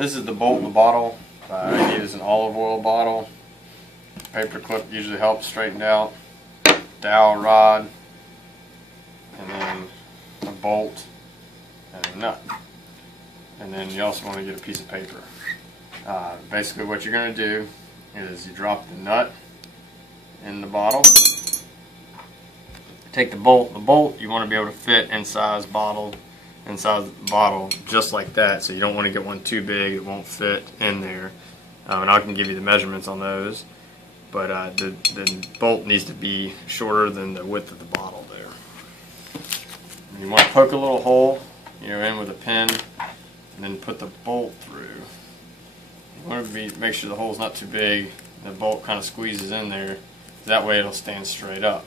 This is the bolt in the bottle. I use an olive oil bottle. Paper clip usually helps straighten out. Dowel rod, and then a bolt and a nut. And then you also want to get a piece of paper. Basically what you're going to do is you drop the nut in the bottle. Take the bolt. The bolt you want to be able to fit inside the bottle just like that. So you don't want to get one too big, it won't fit in there. And I can give you the measurements on those. But the bolt needs to be shorter than the width of the bottle there. And you want to poke a little hole, in with a pin, and then put the bolt through. You want to make sure the hole's not too big. The bolt kind of squeezes in there. That way it'll stand straight up.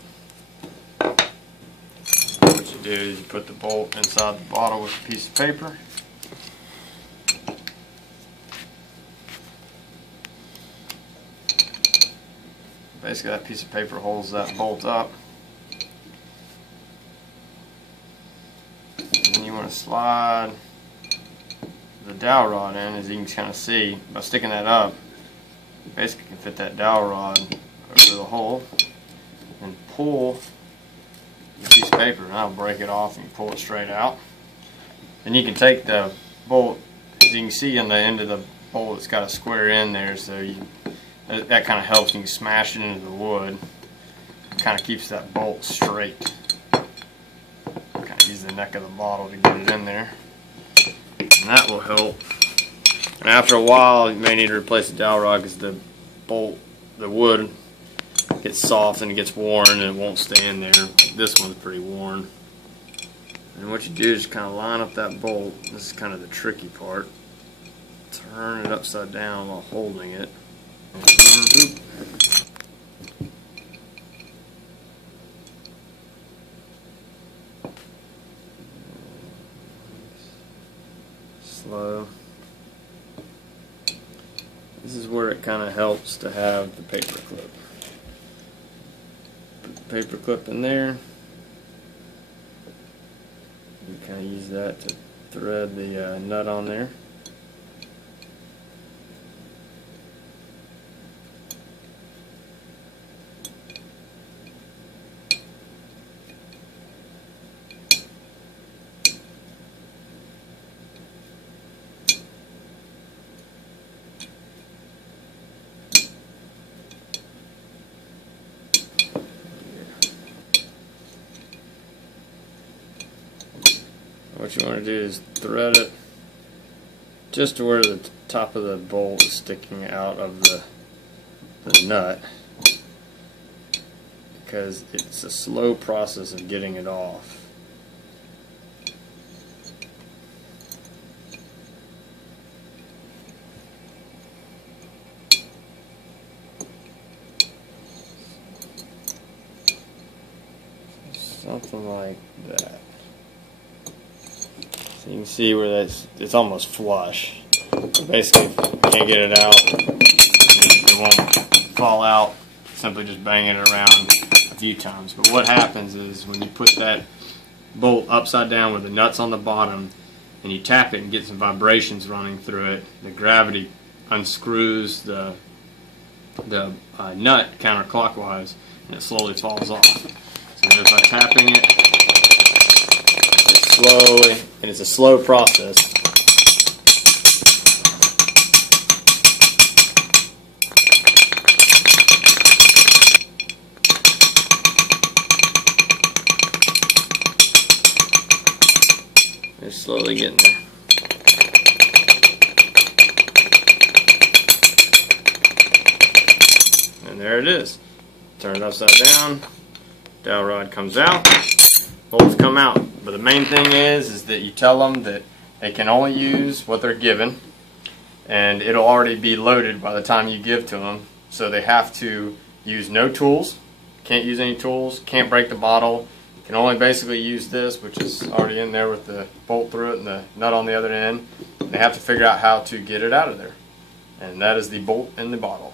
What you do is you put the bolt inside the bottle with a piece of paper. Basically that piece of paper holds that bolt up. And then you want to slide the dowel rod in, as you can kind of see. By sticking that up, you basically can fit that dowel rod over the hole and pull the piece of paper, and that'll break it off and pull it straight out. Then you can take the bolt, as you can see on the end of the bolt, it's got a square end there, so that kind of helps when you smash it into the wood. It kind of keeps that bolt straight. Kind of use the neck of the bottle to get it in there, and that will help. And after a while, you may need to replace the dowel rod because the wood gets soft and it gets worn and it won't stay in there. This one's pretty worn. And what you do is kind of line up that bolt. This is kind of the tricky part. Turn it upside down while holding it. Slow. This is where it kind of helps to have the paper clip. Put the paper clip in there. You kind of use that to thread the nut on there. What you want to do is thread it just to where the top of the bolt is sticking out of the nut, because it's a slow process of getting it off. Something like that. So you can see where it's almost flush. So basically, if you can't get it out, it won't fall out. Simply just banging it around a few times. But what happens is when you put that bolt upside down with the nuts on the bottom and you tap it and get some vibrations running through it, the gravity unscrews the nut counterclockwise and it slowly falls off. So just by tapping it, slowly, and it's a slow process. It's slowly getting there. And there it is. Turn it upside down. Dowel rod comes out. Bolts come out. But the main thing is that you tell them that they can only use what they're given, and it'll already be loaded by the time you give to them. So they have to use no tools, can't use any tools, can't break the bottle, can only basically use this, which is already in there with the bolt through it and the nut on the other end. They have to figure out how to get it out of there. And that is the bolt in the bottle.